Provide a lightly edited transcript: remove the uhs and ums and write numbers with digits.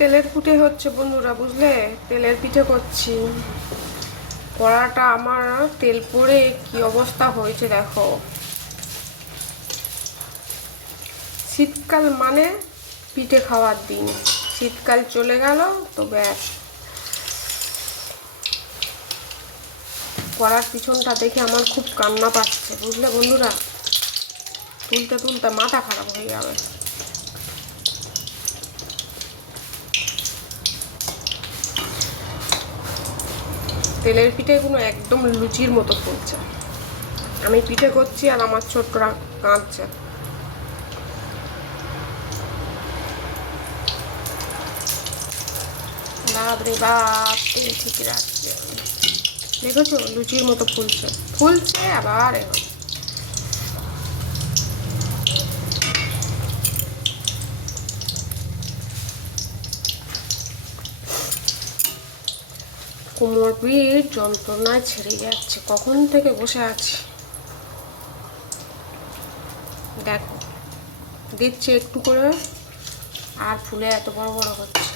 তেলের পিঠে হচ্ছে বন্ধুরা, বুঝলে? তেলের পিঠে করছি। কড়াটা আমার তেল পড়ে কি অবস্থা হয়েছে দেখো। শীতকাল মানে পিঠে খাওয়ার দিন। শীতকাল চলে গেল তো ব্যাস। কড়ার পিছনটা দেখে আমার খুব কান্না পাচ্ছে, বুঝলে বন্ধুরা? তুলতে তুলতে মাথা খারাপ হয়ে যাবে। তেলের পিঠেগুলো একদম লুচির মতো ফুলছে। আমি পিঠে করছি আর আমার ছোট্টরা কাঁদছে। বাপরে বাপ, তেল ঠিক রাখছে। দেখেছো লুচির মতো ফুলছে ফুলছে আবার এখন। কোমর পিঠ যন্ত্রণায় ছেড়ে যাচ্ছে, কখন থেকে বসে আছি। দেখো দিচ্ছে একটু করে আর ফুলে এত বড় বড় হচ্ছে।